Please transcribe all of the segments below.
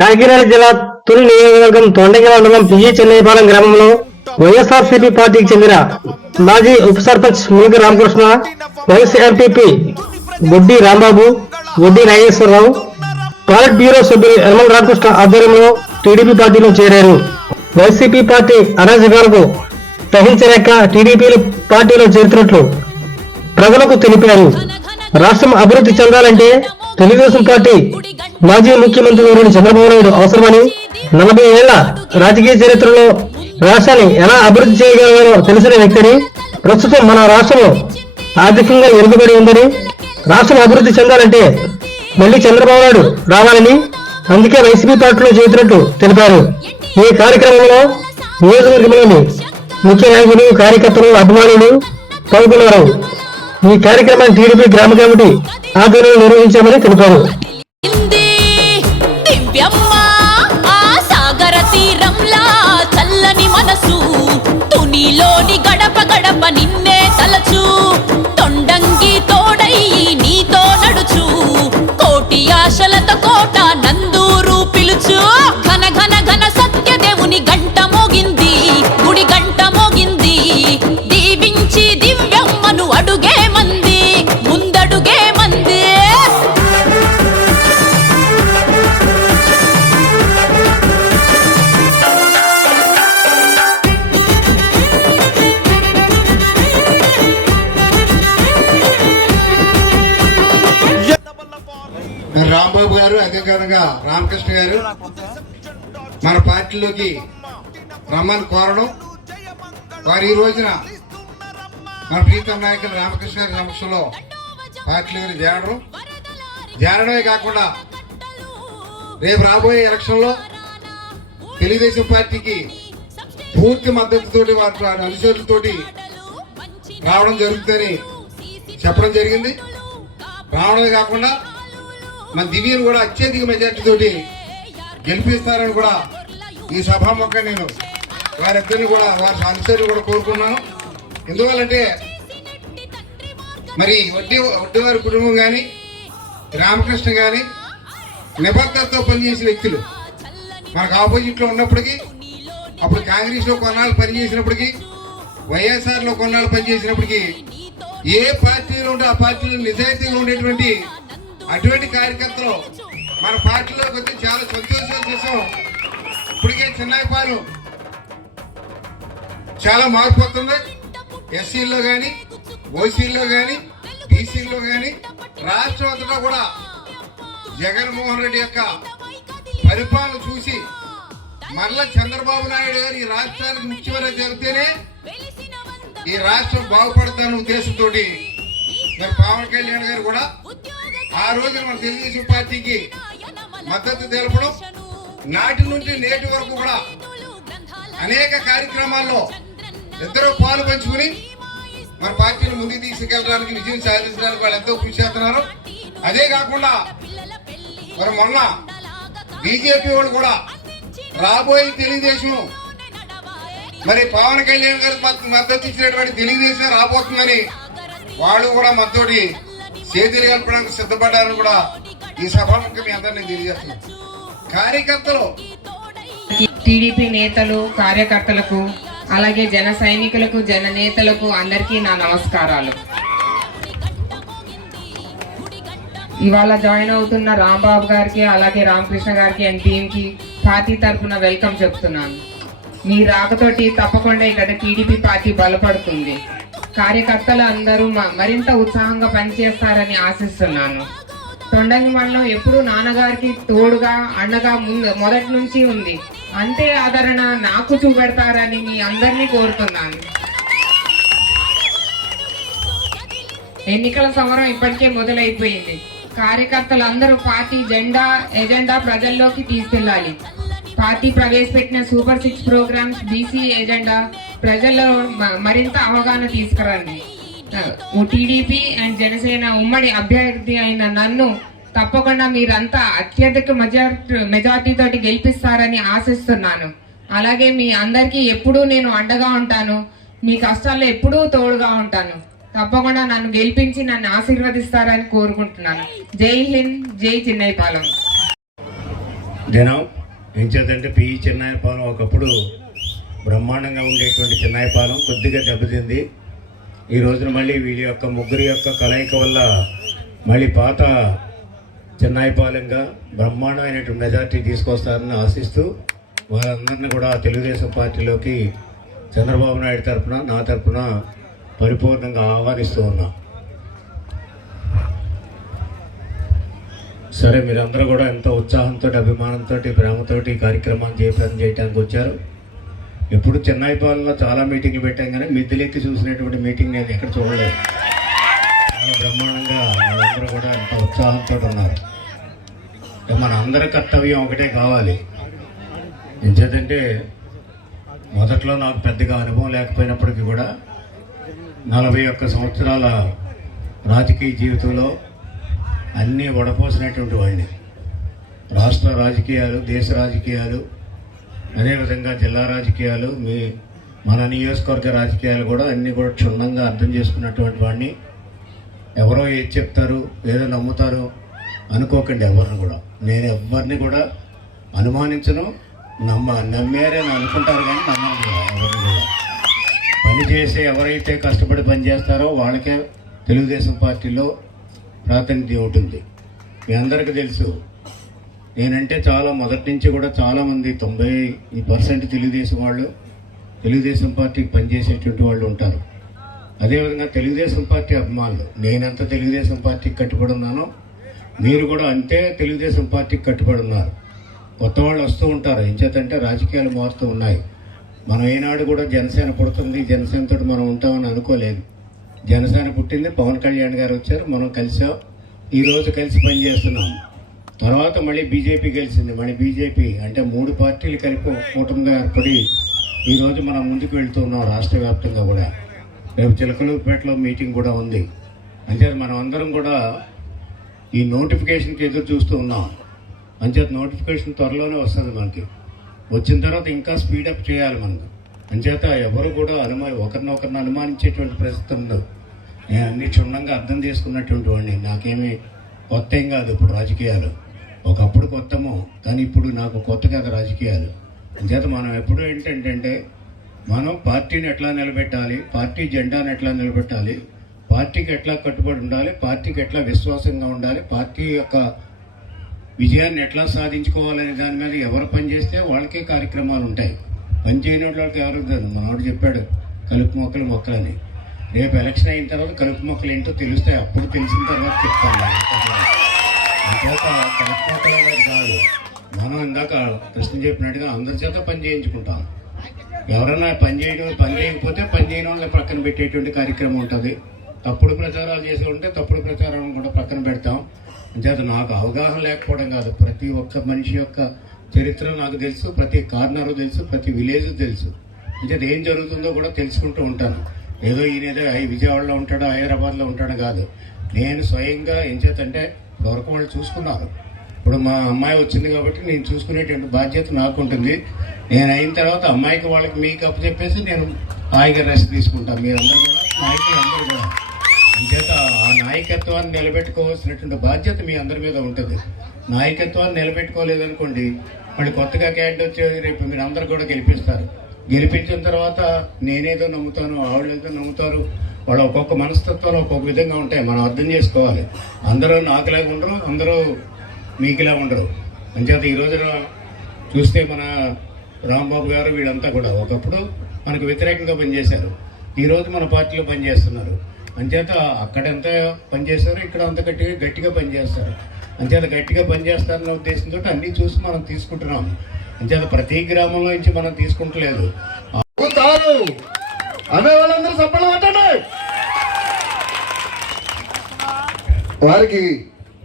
కాకినాడ జిల్లా తుని నియోజకవర్గం తొండగిరి మండలం పిజి చెన్నైపాలెం గ్రామంలో వైఎస్ఆర్సీపీ పార్టీకి చెందిన మాజీ ఉప సర్పంచ్ మునిగి Ramakrishna, YS MPP బొడ్డి Rambabu, బొడ్డి Nageswararao, పాలిట్ bureau సభ్యులు యనమల రామకృష్ణ ఆధ్వర్యంలో టీడీపీ పార్టీలో చేరారు. వైసీపీ పార్టీ అరాజకాలకు సహించలేక టీడీపీ పార్టీలో చేరుతున్నట్లు ప్రజలకు తెలిపారు. రాష్ట్రం అభివృద్ధి చెందాలంటే తెలుగుదేశం పార్టీ మాజీ ముఖ్యమంత్రి చంద్రబాబు నాయుడు అవసరమని, 40 ఏళ్ల రాజకీయ చరిత్రలో రాష్ట్రాన్ని ఎలా అభివృద్ధి చేయగలగాలో తెలిసిన వ్యక్తిని, ప్రస్తుతం మన రాష్ట్రం ఆర్థికంగా వెనుకబడి ఉందని, రాష్ట్రం అభివృద్ధి చెందాలంటే మళ్లీ చంద్రబాబు నాయుడు రావాలని, అందుకే వైసీపీ పార్టీలో చేరుతున్నట్టు తెలిపారు. ఈ కార్యక్రమంలో నియోజకవర్గంలోని ముఖ్య నాయకులు, కార్యకర్తలు, అభిమానులు పాల్గొన్నారు. ఈ కార్యక్రమాన్ని టీడీపీ గ్రామ కమిటీ ఆధ్వర్యంలో నిర్వహించామని తెలిపారు. గడప గడప నిన్నే తలచు, తొండంగి తోడయి నీతో నడుచు, కోటి ఆశలతో కోట నందూరు పిలుచు, ఘన ఘన ఘన సత్యదేవుని గంట మోగింది, గుడి గంట మోగింది, దీవించి దివ్యమ్మను అడుగే మంది, ముందడుగే మంది. రాంబాబు గారు, అదేవిధంగా రామకృష్ణ గారు మన పార్టీలోకి రమ్మని కోరడం, వారు ఈ రోజున మన ప్రీతం నాయకులు రామకృష్ణ గారి సమక్షంలో పార్టీలోకి చేరడమే కాకుండా రేపు రాబోయే ఎలక్షన్లో తెలుగుదేశం పార్టీకి పూర్తి మద్దతుతోటి వారి అనుచరులతోటి రావడం జరుగుతుందని చెప్పడం జరిగింది. రావడమే కాకుండా మన దివ్యను కూడా అత్యధిక మెజార్టీ తోటి గెలిపిస్తారని కూడా ఈ సభాముఖంగా నేను వారిద్దరిని కూడా వారి అనుసరిని కూడా కోరుకున్నాను. ఎందువల్లంటే మరి వడ్డీవారి కుటుంబం కానీ, రామకృష్ణ కానీ నిబద్ధతతో పనిచేసే వ్యక్తులు. మనకు ఆపోజిట్లో ఉన్నప్పటికీ, అప్పుడు కాంగ్రెస్లో కొన్నాళ్ళు పనిచేసినప్పటికీ, వైఎస్ఆర్లో కొన్నాళ్ళు పనిచేసినప్పటికీ, ఏ పార్టీలో ఉంటే ఆ పార్టీలో నిజాయితీగా ఉండేటువంటి అటువంటి కార్యకర్తలు మన పార్టీలోకి వచ్చి చాలా సంతోషం చేసాం. ఇప్పటికే చెన్నైపాలెం చాలా మార్పు వస్తుంది. ఎస్సీల్లో కానీ, ఓసీల్లో కానీ, బీసీల్లో కానీ రాష్ట్రం అంతటా కూడా జగన్మోహన్ రెడ్డి యొక్క పరిపాలన చూసి మరలా చంద్రబాబు నాయుడు గారు ఈ రాష్ట్రానికి ముఖ్యమంత్రి జరిగితేనే ఈ రాష్ట్రం బాగుపడతాన ఉద్దేశంతో మరి పవన్ కళ్యాణ్ గారు కూడా ఆ రోజున మన తెలుగుదేశం పార్టీకి మద్దతు తెలపడం, నాటి నుండి నేటి వరకు కూడా అనేక కార్యక్రమాల్లో ఇద్దరు పాలు పంచుకుని మన పార్టీని ముందుకు తీసుకెళ్ళడానికి, విజయం సాధించడానికి వాళ్ళు ఎంతో కృషి చేస్తున్నారు. అదే కాకుండా మరి మొన్న బీజేపీ వాళ్ళు కూడా రాబోయే తెలుగుదేశం మరి పవన్ కళ్యాణ్ గారికి మద్దతు ఇచ్చినటువంటి తెలుగుదేశం రాబోతుందని వాళ్ళు కూడా మద్దతు చేతులు కలపడానికి సిద్ధపడ్డారని కూడా ఈ సభాముఖంగా మీ అందరినీ తెలియజేస్తున్నాం. కార్యకర్తలు, టీడీపీ నేతలు, కార్యకర్తలకు, అలాగే జన సైనికులకు, జన నేతలకు అందరికీ నా నమస్కారాలు. ఇవాళ జాయిన్ అవుతున్న రాంబాబు గారికి, అలాగే రామకృష్ణ గారికి అండ్ టీంకి పార్టీ తరఫున వెల్కమ్ చెప్తున్నాను. మీ రాకతోటి తప్పకుండా ఇక్కడ టీడీపీ పార్టీ బలపడుతుంది. కార్యకర్తలు అందరూ మరింత ఉత్సాహంగా పనిచేస్తారని ఆశిస్తున్నాను. తొండంగి మండలం ఎప్పుడూ నాన్నగారికి తోడుగా, అండగా మొదటి నుంచి ఉంది. అంతే ఆదరణ నాకు చూపెడతారని మీ అందరినీ కోరుతున్నాను. ఎన్నికల సమరం ఇప్పటికే మొదలైపోయింది. కార్యకర్తలు అందరూ పార్టీ ఎజెండా ప్రజల్లోకి తీసుకెళ్లాలి. పార్టీ ప్రవేశపెట్టిన సూపర్ 6 ప్రోగ్రామ్స్, బీసీ ఎజెండా ప్రజల్లో మరింత అవగాహన తీసుకురండి. టీడీపీ అండ్ జనసేన ఉమ్మడి అభ్యర్థి అయిన నన్ను తప్పకుండా మీరంతా అత్యధిక మెజార్టీ తోటి గెలిపిస్తారని ఆశిస్తున్నాను. అలాగే మీ అందరికీ ఎప్పుడూ నేను అండగా ఉంటాను. మీ కష్టాల్లో ఎప్పుడూ తోడుగా ఉంటాను. తప్పకుండా నన్ను గెలిపించి నన్ను ఆశీర్వదిస్తారని కోరుకుంటున్నాను. జై హింద్, జై చెన్నైపాలెం. దినం ఏం చేద్దంటే పిఈ చిన్నాయపాలెం ఒకప్పుడు బ్రహ్మాండంగా ఉండేటువంటి చిన్నాయపాలెం కొద్దిగా దెబ్బతింది. ఈ రోజున మళ్ళీ వీళ్ళ యొక్క ముగ్గురి యొక్క కలయిక వల్ల మళ్ళీ పాత చిన్నాయపాలెంగా బ్రహ్మాండమైనటువంటి మెజార్టీ తీసుకొస్తారని ఆశిస్తూ వారందరినీ కూడా తెలుగుదేశం పార్టీలోకి చంద్రబాబు నాయుడు తరఫున నా తరఫున పరిపూర్ణంగా ఆహ్వానిస్తూ ఉన్నాం. సరే, మీరందరూ కూడా ఎంతో ఉత్సాహంతో అభిమానంతో ప్రేమతో ఈ కార్యక్రమాన్ని జయప్రదం చేయడానికి వచ్చారు. ఎప్పుడు చెన్నైపాలెంలో చాలా మీటింగ్లు పెట్టాం కానీ మిద్దెలెక్కి చూసినటువంటి మీటింగ్ నేను ఎక్కడ చూడలేదు. చాలా బ్రహ్మాండంగా వాళ్ళందరూ కూడా ఎంతో ఉత్సాహంతో ఉన్నారు. మన అందరి కర్తవ్యం ఒకటే కావాలి. ఎంచేతంటే మొదట్లో నాకు పెద్దగా అనుభవం లేకపోయినప్పటికీ కూడా 41 సంవత్సరాల రాజకీయ జీవితంలో అన్నీ వడపోసినటువంటి వాడిని. రాష్ట్ర రాజకీయాలు, దేశ రాజకీయాలు, అదేవిధంగా జిల్లా రాజకీయాలు, మన నియోజకవర్గ రాజకీయాలు కూడా అన్నీ కూడా క్షుణ్ణంగా అర్థం చేసుకున్నటువంటి వాడిని. ఎవరో ఏది చెప్తారు, ఏదో నమ్ముతారు అనుకోకండి. ఎవరిని కూడా నేను ఎవరిని కూడా అనుమానించను. నమ్మారని అనుకుంటారు కానీ నమ్మను కూడా. ఎవరిని కూడా పని చేసే ఎవరైతే కష్టపడి పనిచేస్తారో వాళ్ళకే తెలుగుదేశం పార్టీలో ప్రాతినిధ్యం ఉంటుంది. మీ అందరికీ తెలుసు, నేనంటే చాలా మొదటి నుంచి కూడా చాలామంది 90% తెలుగుదేశం వాళ్ళు తెలుగుదేశం పార్టీకి పనిచేసేటువంటి వాళ్ళు ఉంటారు. అదేవిధంగా తెలుగుదేశం పార్టీ అభిమానులు, నేనెంత తెలుగుదేశం పార్టీకి కట్టుబడి ఉన్నానో మీరు కూడా అంతే తెలుగుదేశం పార్టీకి కట్టుబడి ఉన్నారు. కొత్త వాళ్ళు వస్తూ ఉంటారు. ఎంచేతంటే రాజకీయాలు మారుతూ ఉన్నాయి. మనం ఏనాడు కూడా జనసేన పుడుతుంది, జనసేనతో మనం ఉంటామని అనుకోలేదు. జనసేన పుట్టింది, పవన్ కళ్యాణ్ గారు వచ్చారు, మనం కలిసాం, ఈరోజు కలిసి పనిచేస్తున్నాం. తర్వాత మళ్ళీ బీజేపీ గెలిచింది. మళ్ళీ బీజేపీ అంటే 3 పార్టీలు కలిపి కూటమిగా ఏర్పడి ఈరోజు మనం ముందుకు వెళ్తూ ఉన్నాం. రాష్ట్ర వ్యాప్తంగా కూడా రేపు చిలకలూరుపేటలో మీటింగ్ కూడా ఉంది. అంచేత మనం అందరం కూడా ఈ నోటిఫికేషన్కి ఎదురు చూస్తూ ఉన్నాం. అంచేత నోటిఫికేషన్ త్వరలోనే వస్తుంది మనకి. వచ్చిన తర్వాత ఇంకా స్పీడప్ చేయాలి మనకు. అంచేత ఎవరు కూడా ఒకరినొకరిని అనుమానించేటువంటి పరిస్థితి ఉండదు. నేను అన్ని క్షుణ్ణంగా అర్థం చేసుకున్నటువంటి వాడిని. నాకేమీ కొత్త ఏం కాదు. ఇప్పుడు రాజకీయాలు ఒకప్పుడు కొత్తమో, కానీ ఇప్పుడు నాకు కొత్త కాదు రాజకీయాలు. అంచేత మనం ఎప్పుడు ఏంటంటే మనం పార్టీని ఎట్లా నిలబెట్టాలి, పార్టీ జెండాను ఎట్లా నిలబెట్టాలి, పార్టీకి ఎట్లా కట్టుబడి ఉండాలి, పార్టీకి ఎట్లా విశ్వాసంగా ఉండాలి, పార్టీ యొక్క విజయాన్ని ఎట్లా సాధించుకోవాలనే దాని మీద ఎవరు పనిచేస్తే వాళ్ళకే కార్యక్రమాలు ఉంటాయి. పని చేయని వాళ్ళకి ఎవరు మనవాడు చెప్పాడు కలుపు మొక్కలని. రేపు ఎలక్షన్ అయిన తర్వాత కలుపు మొక్కలు ఏంటో తెలుస్తాయి. అప్పుడు తెలిసిన తర్వాత చెప్తాను. అంచేత కలుపు మొక్కలు అనేది కాదు. మనం ఇందాక కృష్ణ చెప్పినట్టుగా అందరి చేత పని చేయించుకుంటాం. ఎవరైనా పని చేయకపోతే పని చేయని వాళ్ళని పక్కన పెట్టేటువంటి కార్యక్రమం ఉంటుంది. తప్పుడు ప్రచారాలు చేసి ఉంటే తప్పుడు ప్రచారాలను కూడా పక్కన పెడతాం. అంచేత నాకు అవగాహన లేకపోవడం కాదు, ప్రతి ఒక్క మనిషి యొక్క చరిత్ర నాకు తెలుసు, ప్రతి కార్నరు తెలుసు, ప్రతి విలేజ్ తెలుసు. అంచేత ఏం జరుగుతుందో కూడా తెలుసుకుంటూ ఉంటాను. ఏదో ఈయనేదో విజయవాడలో ఉంటాడో హైదరాబాద్లో ఉంటాడో కాదు. నేను స్వయంగా ఏం చేతంటే వరకు వాళ్ళు చూసుకున్నారు. ఇప్పుడు మా అమ్మాయి వచ్చింది కాబట్టి నేను చూసుకునేటువంటి బాధ్యత నాకు ఉంటుంది. నేను అయిన తర్వాత అమ్మాయికి వాళ్ళకి మీకు అప్పు చెప్పేసి నేను హాయిగా రెస్ట్ తీసుకుంటాను. మీరందరూ కూడా నాయకులు అందరూ కూడా. అంచేత ఆ నాయకత్వాన్ని నిలబెట్టుకోవాల్సినటువంటి బాధ్యత మీ అందరి మీద ఉంటుంది. నాయకత్వాన్ని నిలబెట్టుకోలేదనుకోండి, మళ్ళీ కొత్తగా క్యాండిడేట్ వచ్చి రేపు మీరు అందరూ కూడా గెలిపిస్తారు. గెలిపించిన తర్వాత నేనేదో నమ్ముతాను, వాళ్ళు ఏదో నమ్ముతారు. వాళ్ళు ఒక్కొక్క మనస్తత్వాలు ఒక్కొక్క విధంగా ఉంటాయి. మనం అర్థం చేసుకోవాలి. అందరూ నాకులాగా ఉండరు, అందరూ మీకులా ఉండరు. అంచేత ఈ రోజున చూస్తే మన రాంబాబు గారు వీళ్ళంతా కూడా ఒకప్పుడు మనకు వ్యతిరేకంగా పనిచేశారు. ఈరోజు మన పార్టీలో పనిచేస్తున్నారు. అంచేత అక్కడంతా పనిచేస్తారు, ఇక్కడ అంత గట్టిగా పనిచేస్తారు. అంచేత గట్టిగా పనిచేస్తారన్న ఉద్దేశంతో అన్నీ చూసి మనం తీసుకుంటున్నాం. అంచేత ప్రతి గ్రామంలో నుంచి మనం తీసుకుంటలేదు. అనే వాళ్ళందరూ సప్పలు పట్టండి. వారికి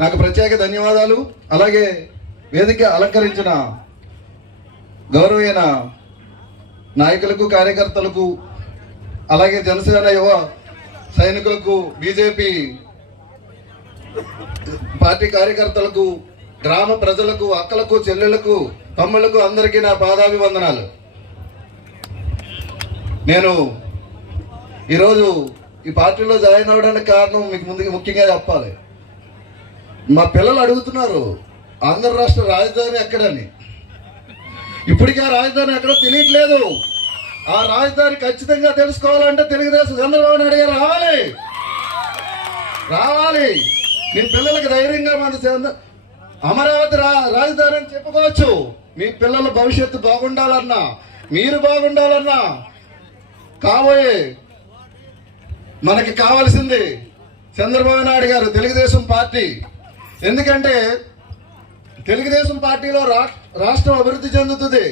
నాకు ప్రత్యేక ధన్యవాదాలు. అలాగే వేదిక అలంకరించిన గౌరవైన నాయకులకు, కార్యకర్తలకు, అలాగే జనసేన యువ సైనికులకు, బీజేపీ పార్టీ కార్యకర్తలకు, గ్రామ ప్రజలకు, అక్కలకు, చెల్లెళ్లకు, తమ్ముళ్లకు అందరికీ నా పాదాభివందనాలు. నేను ఈరోజు ఈ పార్టీలో జాయిన్ అవ్వడానికి కారణం మీకు ముందుగా ముఖ్యంగా చెప్పాలి. మా పిల్లలు అడుగుతున్నారు, ఆంధ్ర రాష్ట్ర రాజధాని ఎక్కడని. ఇప్పటికీ ఆ రాజధాని ఎక్కడో తెలియట్లేదు. ఆ రాజధాని ఖచ్చితంగా తెలుసుకోవాలంటే తెలుగుదేశం చంద్రబాబు నాయుడు గారు రావాలి. మీ పిల్లలకి ధైర్యంగా మన అమరావతి రాజధాని అని చెప్పుకోవచ్చు. మీ పిల్లల భవిష్యత్తు బాగుండాలన్నా, మీరు బాగుండాలన్నా, కాబోయే మనకి కావాల్సింది చంద్రబాబు నాయుడు గారు, తెలుగుదేశం పార్టీ. ఎందుకంటే తెలుగుదేశం పార్టీలో రాష్ట్రం అభివృద్ధి చెందుతుంది,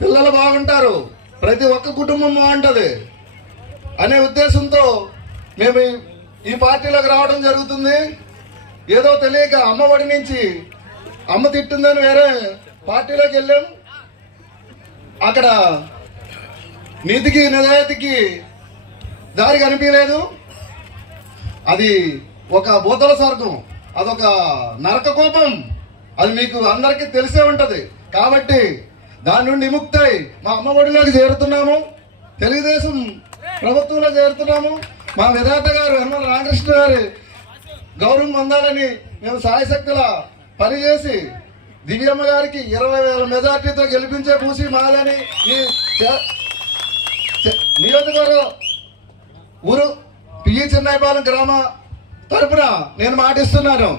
పిల్లలు బాగుంటారు, ప్రతి ఒక్క కుటుంబం బాగుంటుంది అనే ఉద్దేశంతో మేము ఈ పార్టీలోకి రావడం జరుగుతుంది. ఏదో తెలియక అమ్మఒడి నుంచి అమ్మ తిట్టిందని వేరే పార్టీలోకి వెళ్ళాం. అక్కడ నీతికి నిజాయితీకి దారి కనిపించలేదు. అది ఒక భూతల స్వర్గం, అదొక నరక కోపం. అది మీకు అందరికీ తెలిసే ఉంటది. కాబట్టి దాని నుండి విముక్తై మా అమ్మఒడిలోకి చేరుతున్నాము, తెలుగుదేశం ప్రభుత్వంలో చేరుతున్నాము. మా విధాత గారు యనమల రామకృష్ణ గారి గౌరవం పొందాలని మేము సాయశక్తుల పనిచేసి దివ్యమ్మ గారికి 20,000 మెజార్టీతో గెలిపించే పూసి మాదని ఈ నియోజకవర్గం ఊరు పిఈ చెన్నైపాలెం గ్రామ తరపున నేను మాటిస్తున్నాను.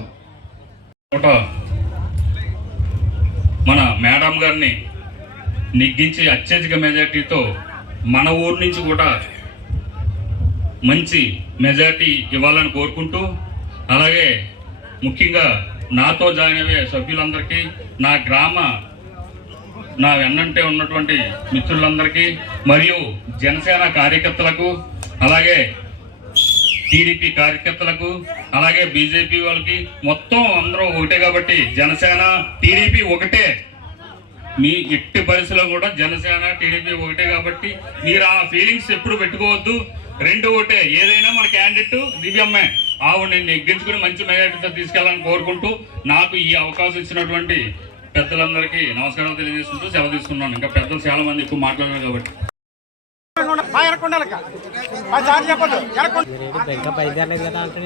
మన మేడం గారిని నెగ్గించి అత్యధిక మెజార్టీతో మన ఊరు నుంచి కూడా మంచి మెజార్టీ ఇవ్వాలని కోరుకుంటూ, అలాగే ముఖ్యంగా నాతో జాయిన్ అయ్యే సభ్యులందరికీ, నా వెన్నంటే ఉన్నటువంటి మిత్రులందరికీ, మరియు జనసేన కార్యకర్తలకు, అలాగే టీడీపీ కార్యకర్తలకు, అలాగే బీజేపీ వాళ్ళకి, మొత్తం అందరూ ఒకటే. కాబట్టి జనసేన టీడీపీ ఒకటే. మీ ఎట్టి పరిస్థితిలో కూడా జనసేన టీడీపీ ఒకటే. కాబట్టి మీరు ఆ ఫీలింగ్స్ ఎప్పుడు పెట్టుకోవద్దు. రెండు ఒకటే. ఏదైనా మన క్యాండిడేట్ దివ్యమ్మే, ఆవిడని నెగ్గించుకుని మంచి మెజార్టీతో తీసుకెళ్లాలని కోరుకుంటూ, నాకు ఈ అవకాశం ఇచ్చినటువంటి పెద్దలందరికీ నమస్కారాలు తెలియజేసుకుంటూ సెలవు తీసుకున్నాను. ఇంకా పెద్దలు చాలా మంది ఎక్కువ మాట్లాడారు కాబట్టి ఇంకా బయలుదేరలేదు కదా అంటే